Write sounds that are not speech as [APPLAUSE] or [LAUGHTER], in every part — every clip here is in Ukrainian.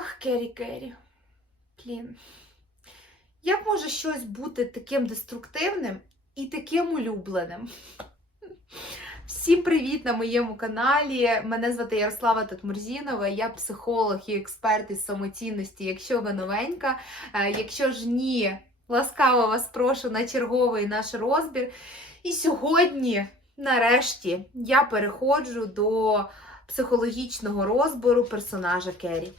Ах, Кері Кері. Блін. Як може щось бути таким деструктивним і таким улюбленим? Всім привіт на моєму каналі. Мене звати Ярослава Татмурзінова, я психолог і експерт із самоцінності. Якщо ви новенька, Е, якщо ж ні, ласкаво вас прошу на черговий наш розбір. І сьогодні, нарешті, я переходжу до психологічного розбору персонажа Керрі.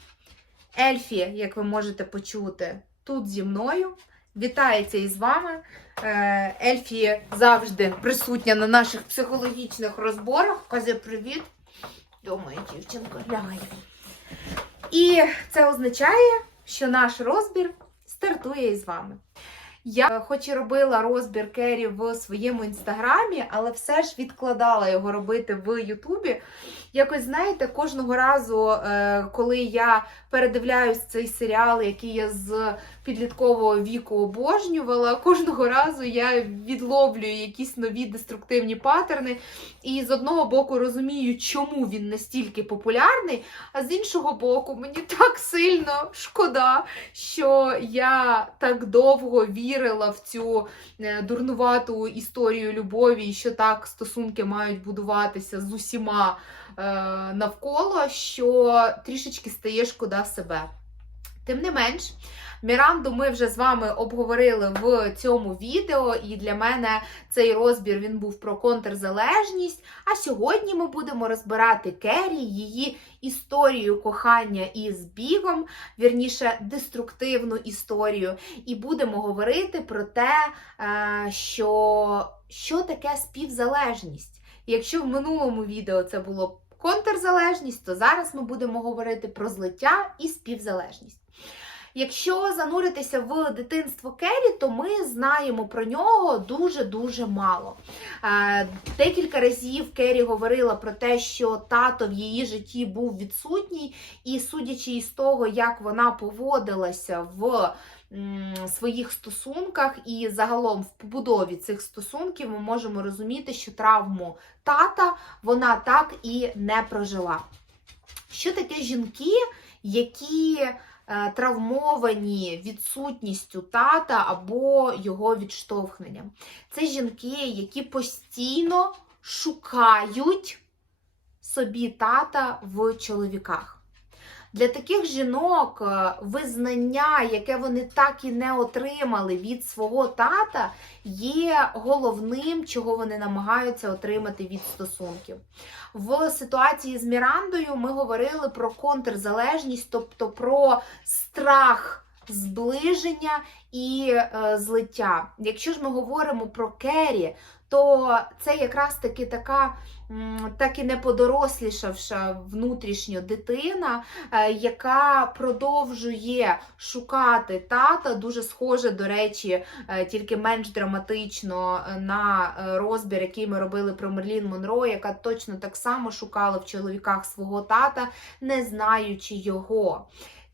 Ельфі, як ви можете почути, тут зі мною. Вітається із вами. Е, Ельфі завжди присутня на наших психологічних розборах. Каже привіт. Думаю, дівчинка, лягай. І це означає, що наш розбір стартує із вами. Я хоч і робила розбір Керрі в своєму інстаграмі, але все ж відкладала його робити в Ютубі. Якось, знаєте, кожного разу, е, коли я передивляюсь цей серіал, який я з підліткового віку обожнювала, кожного разу я відловлюю якісь нові деструктивні паттерни. І з одного боку розумію, чому він настільки популярний, а з іншого боку, мені так сильно шкода, що я так довго вірила в цю е, дурнувату історію любові, і що так стосунки мають будуватися з усіма навколо, що трішечки стає шкода себе. Тим не менш, Міранду ми вже з вами обговорили в цьому відео, і для мене цей розбір він був про контрзалежність. А сьогодні ми будемо розбирати Керрі, її історію кохання із бігом, вірніше, деструктивну історію. І будемо говорити про те, е, що, що таке співзалежність. Якщо в минулому відео це було контрзалежність, то зараз ми будемо говорити про злиття і співзалежність. Якщо зануритися в дитинство Керрі, то ми знаємо про нього дуже-дуже мало. Е, Декілька разів Керрі говорила про те, що тато в її житті був відсутній, і судячи із того, як вона поводилася в своїх стосунках і загалом в побудові цих стосунків, ми можемо розуміти, що травму тата вона так і не прожила. Що таке жінки, які е, травмовані відсутністю тата або його відштовхненням? Це жінки, які постійно шукають собі тата в чоловіках. Для таких жінок е, визнання, яке вони так і не отримали від свого тата, є головним, чого вони намагаються отримати від стосунків. В ситуації з Мірандою ми говорили про контрзалежність, тобто про страх зближення і е, злиття. Якщо ж ми говоримо про Керрі, то це якраз таки така, так і не подорослішавша внутрішньо дитина, е, яка продовжує шукати тата, дуже схоже, до речі, е, тільки менш драматично е, на розбір, який ми робили про Мерлін Монро, яка точно так само шукала в чоловіках свого тата, не знаючи його.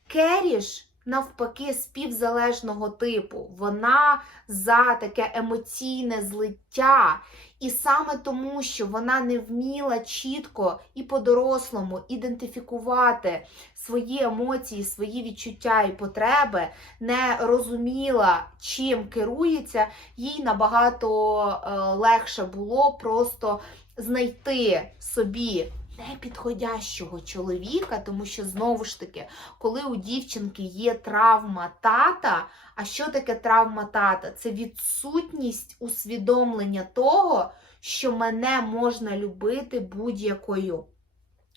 Керрі ж навпаки співзалежного типу. Вона за таке емоційне злиття. І саме тому, що вона не вміла чітко і по-дорослому ідентифікувати свої емоції, свої відчуття і потреби, не розуміла, чим керується, їй набагато е, легше було просто знайти собі непідходящого чоловіка, тому що знову ж таки, коли у дівчинки є травма тата, а що таке травма тата? Це відсутність усвідомлення того, що мене можна любити будь-якою.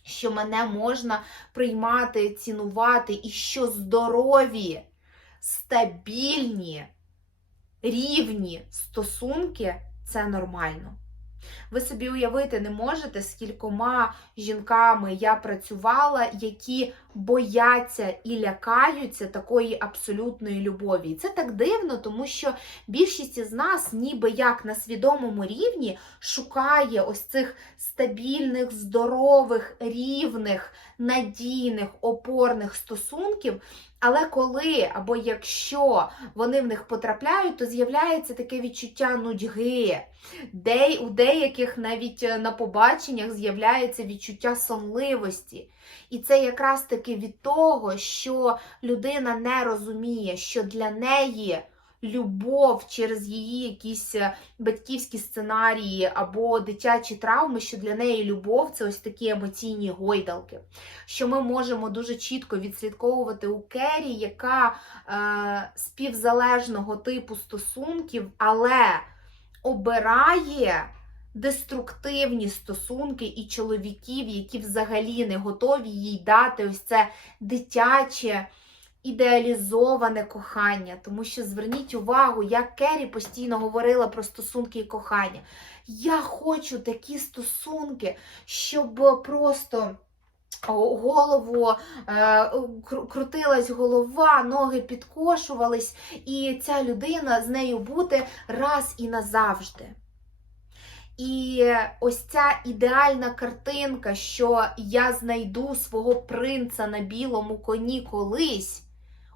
Що мене можна приймати, цінувати, і що здорові, стабільні, рівні стосунки це нормально. Ви собі уявити не можете, з кількома жінками я працювала, які бояться і лякаються такої абсолютної любові. І це так дивно, тому що більшість із нас, ніби як на свідомому рівні, шукає ось цих стабільних, здорових, рівних, надійних, опорних стосунків. Але коли або якщо вони в них потрапляють, то з'являється таке відчуття нудьги. Де, у деяких навіть е, на побаченнях з'являється відчуття сонливості. І це якраз таки таки від того, що людина не розуміє, що для неї любов через її якісь е, батьківські сценарії або дитячі травми, що для неї любов це ось такі емоційні гойдалки. Що ми можемо дуже чітко відслідковувати у Кері, яка е, співзалежного типу стосунків, але обирає деструктивні стосунки і чоловіків, які взагалі не готові їй дати ось це дитяче. Ідеалізоване кохання, тому що зверніть увагу, як Керрі постійно говорила про стосунки і кохання. Я хочу такі стосунки, щоб просто голову е, крутилась голова, ноги підкошувались, і ця людина з нею бути раз і назавжди. І ось ця ідеальна картинка, що я знайду свого принца на білому коні колись,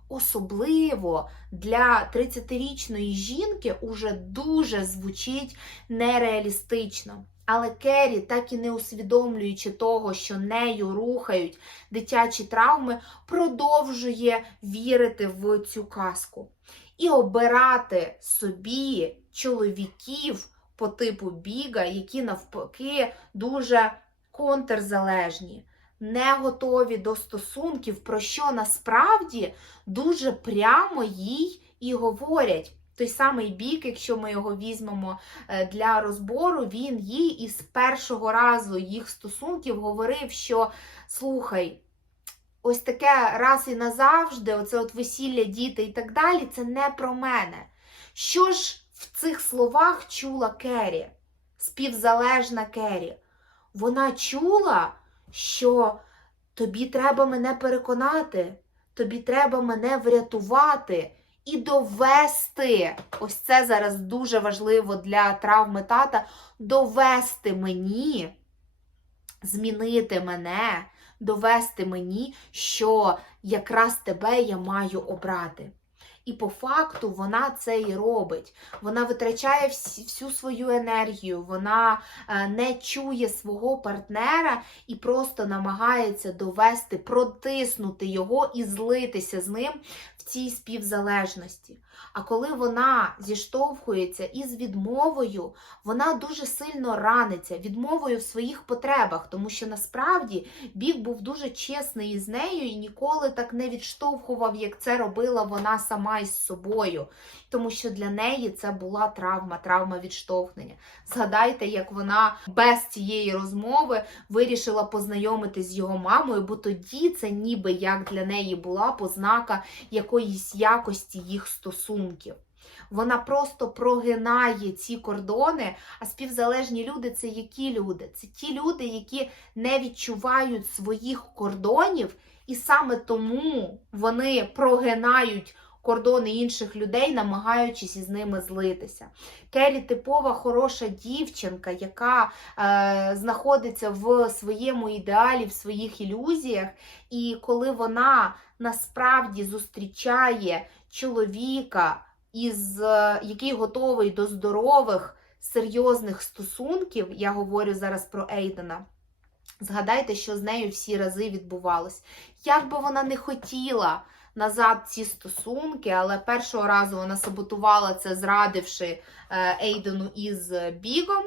особливо для 30-річної жінки, уже дуже звучить нереалістично. Але Керрі, так і не усвідомлюючи того, що нею рухають дитячі травми, продовжує вірити в цю казку і обирати собі чоловіків по типу біга, які навпаки дуже контрзалежні, не готові до стосунків, про що насправді дуже прямо їй і говорять. Той самий бік, якщо ми його візьмемо е, для розбору, він їй із першого разу їх стосунків говорив, що слухай, ось таке раз і назавжди, оце от весілля, діти і так далі, це не про мене. Що ж в цих словах чула Керрі, співзалежна Керрі? Вона чула, що тобі треба мене переконати, тобі треба мене врятувати і довести. Ось це зараз дуже важливо для травми тата. Довести мені, змінити мене, довести мені, що якраз тебе я маю обрати. І по факту вона це і робить. Вона витрачає всю свою енергію, вона е, не чує свого партнера і просто намагається довести, протиснути його і злитися з ним в цій співзалежності. А коли вона зіштовхується із відмовою, вона дуже сильно раниться відмовою в своїх потребах, тому що насправді Бік був дуже чесний із нею і ніколи так не відштовхував, як це робила вона сама із собою. Тому що для неї це була травма, травма відштовхнення. Згадайте, як вона без цієї розмови вирішила познайомитись з його мамою, бо тоді це ніби як для неї була познака якоїсь якості їх стосунків. Вона просто прогинає ці кордони, а співзалежні люди це які люди? Це ті люди, які не відчувають своїх кордонів, і саме тому вони прогинають кордони інших людей, намагаючись із ними злитися. Келі типова хороша дівчинка, яка е, знаходиться в своєму ідеалі, в своїх ілюзіях, і коли вона насправді зустрічає чоловіка, із, е, який готовий до здорових, серйозних стосунків, я говорю зараз про Ейдена. Згадайте, що з нею всі рази відбувалось. Як би вона не хотіла назад ці стосунки, але першого разу вона саботувала це, зрадивши е, Ейдену із Бігом.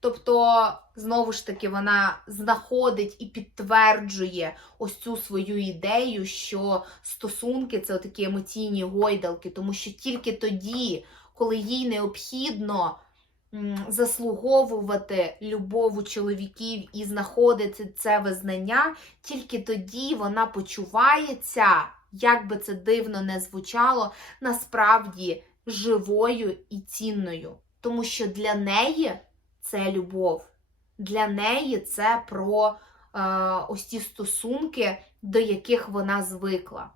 Тобто, знову ж таки, вона знаходить і підтверджує ось цю свою ідею, що стосунки це такі емоційні гойдалки, тому що тільки тоді, коли їй необхідно заслуговувати любов у чоловіків і знаходити це визнання, тільки тоді вона почувається, як би це дивно не звучало, насправді живою і цінною. Тому що для неї це любов. Для неї це про е, ось ті стосунки, до яких вона звикла.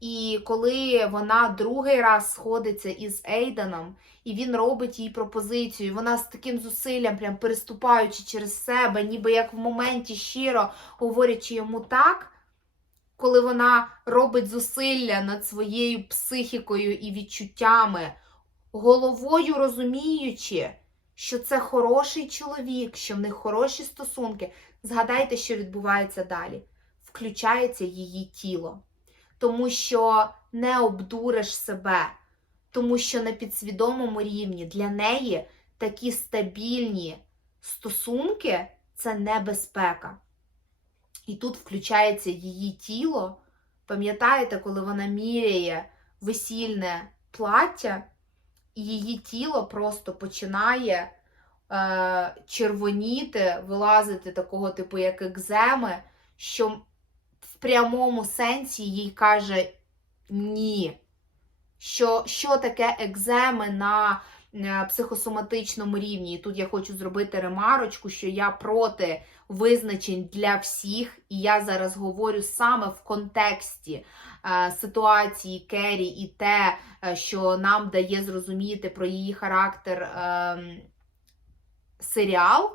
І коли вона другий раз сходиться із Ейданом, і він робить їй пропозицію, і вона з таким зусиллям, прям переступаючи через себе, ніби як в моменті щиро говорячи йому так, коли вона робить зусилля над своєю психікою і відчуттями, головою розуміючи, що це хороший чоловік, що в них хороші стосунки, згадайте, що відбувається далі. включається її тіло. Тому що не обдуриш себе, тому що на підсвідомому рівні для неї такі стабільні стосунки це небезпека. І тут включається її тіло. Пам'ятаєте, коли вона міряє весільне плаття, і її тіло просто починає е, червоніти, вилазити такого типу, як екземи, що в прямому сенсі їй каже ні. Що, що таке екземи на психосоматичному рівні? І тут я хочу зробити ремарочку, що я проти визначень для всіх, і я зараз говорю саме в контексті е, ситуації Керрі і те, е, що нам дає зрозуміти про її характер е, серіал.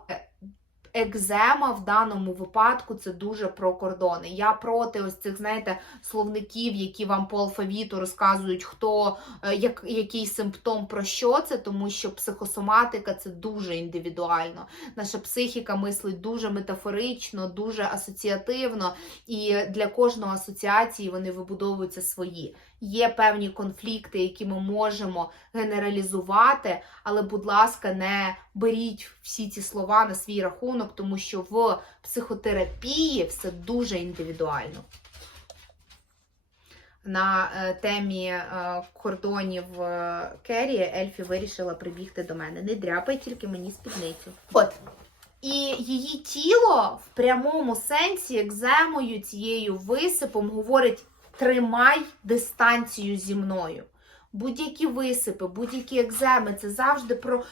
Екзема в даному випадку це дуже про кордони. Я проти ось цих, знаєте, словників, які вам по алфавіту розказують, хто е, як, який симптом про що це, тому що психосоматика це дуже індивідуально. Наша психіка мислить дуже метафорично, дуже асоціативно, і для кожного асоціації вони вибудовуються свої. Є певні конфлікти, які ми можемо генералізувати, але, будь ласка, не беріть всі ці слова на свій рахунок, тому що в психотерапії все дуже індивідуально. На е, темі е, кордонів е, Керрі Ельфі вирішила прибігти до мене. Не дряпай тільки мені спідницю. От. І її тіло в прямому сенсі екземою цією висипом говорить: тримай дистанцію зі мною. Будь-які висипи, будь-які екземи це завжди про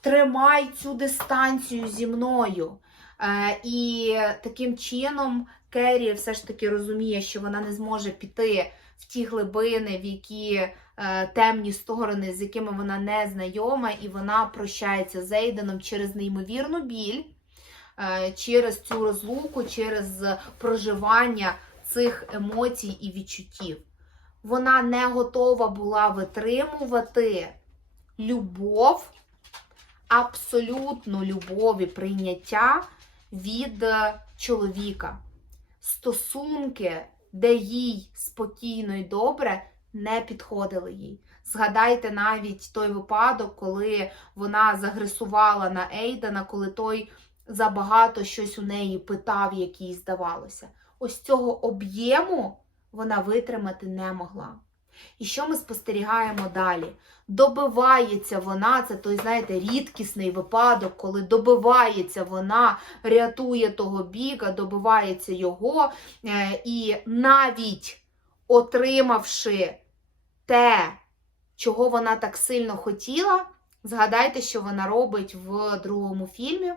тримай цю дистанцію зі мною. Е, і таким чином Керрі все ж таки розуміє, що вона не зможе піти в ті глибини, в які е, темні сторони, з якими вона не знайома, і вона прощається з Ейденом через неймовірну біль, е, через цю розлуку, через проживання цих емоцій і відчуттів. Вона не готова була витримувати любов, абсолютну любов і прийняття від е, чоловіка. Стосунки, де їй спокійно і добре, не підходили їй. Згадайте навіть той випадок, коли вона загресувала на Ейдена, коли той забагато щось у неї питав, як їй здавалося. Ось цього об'єму вона витримати не могла. І що ми спостерігаємо далі? Добивається вона, це той, знаєте, рідкісний випадок, коли добивається вона, рятує того біга, добивається його, е, і навіть отримавши те, чого вона так сильно хотіла, згадайте, що вона робить в другому фільмі.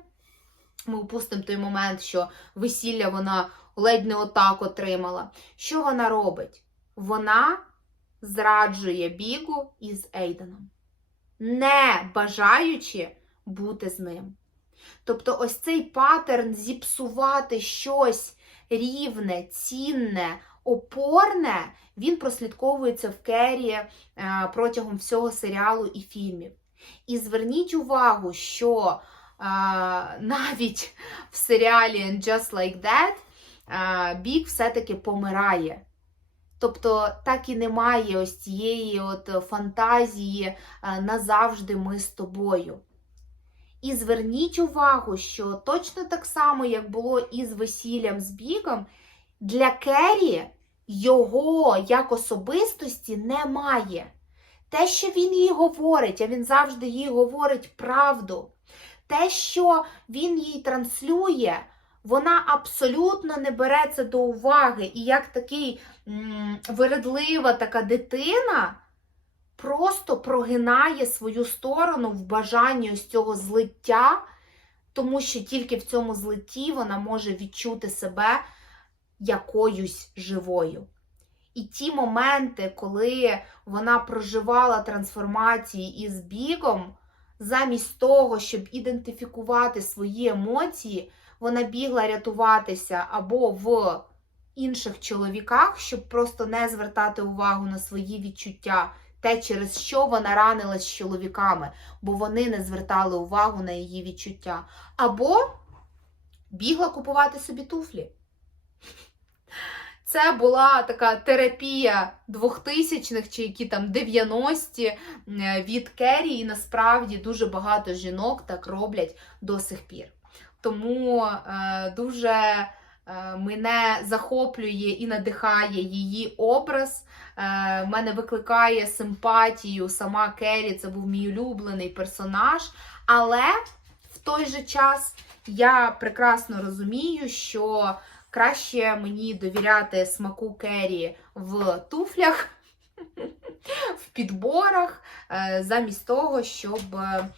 Ми опустимо той момент, що весілля вона ледь не отак отримала. Що вона робить? Вона зраджує бігу із Ейденом, не бажаючи бути з ним. Тобто, ось цей паттерн зіпсувати щось рівне, цінне, опорне, він прослідковується в Керрі е, протягом всього серіалу і фільмів. І зверніть увагу, що а, навіть в серіалі And Just Like That Бік все-таки помирає. Тобто так і немає ось цієї от фантазії назавжди ми з тобою. І зверніть увагу, що точно так само, як було із весіллям з Бігом, для Керрі його як особистості немає. Те, що він їй говорить, а він завжди їй говорить правду. Те, що він їй транслює, вона абсолютно не бере це до уваги. І як такий м, виредлива така дитина просто прогинає свою сторону в бажанні ось цього злиття, тому що тільки в цьому злитті вона може відчути себе якоюсь живою. І ті моменти, коли вона проживала трансформації із бігом, замість того, щоб ідентифікувати свої емоції, вона бігла рятуватися або в інших чоловіках, щоб просто не звертати увагу на свої відчуття, те, через що вона ранилась з чоловіками, бо вони не звертали увагу на її відчуття. Або бігла купувати собі туфлі. Це була така терапія 2000-х чи які там 90-ті е, від Керрі, і насправді дуже багато жінок так роблять до сих пір. Тому е, дуже е, мене захоплює і надихає її образ. Е, мене викликає симпатію сама Керрі, це був мій улюблений персонаж. Але в той же час я прекрасно розумію, що краще мені довіряти смаку Керрі в туфлях, [LAUGHS] в підборах, замість того, щоб е,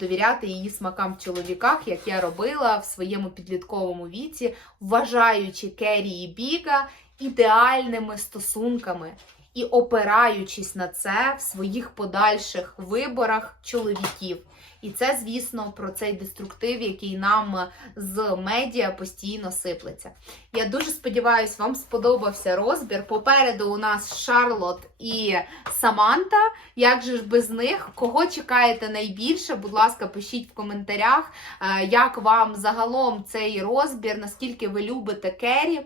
довіряти її смакам в чоловіках, як я робила в своєму підлітковому віці, вважаючи Керрі і Біга ідеальними стосунками і опираючись на це в своїх подальших виборах чоловіків. І це, звісно, про цей деструктив, який нам з медіа постійно сиплеться. Я дуже сподіваюся, вам сподобався розбір. Попереду у нас Шарлот і Саманта. Як же ж без них? Кого чекаєте найбільше? Будь ласка, пишіть в коментарях, е, як вам загалом цей розбір, наскільки ви любите Керрі.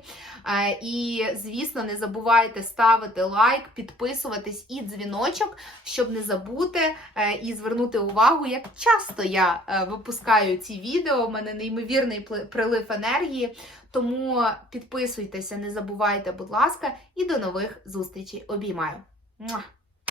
Е, І, звісно, не забувайте ставити лайк, підписуватись і дзвіночок, щоб не забути е, і звернути увагу, як часто я е, випускаю ці відео. У мене неймовірний прилив енергії. Тому підписуйтеся, не забувайте, будь ласка, і до нових зустрічей. Обіймаю.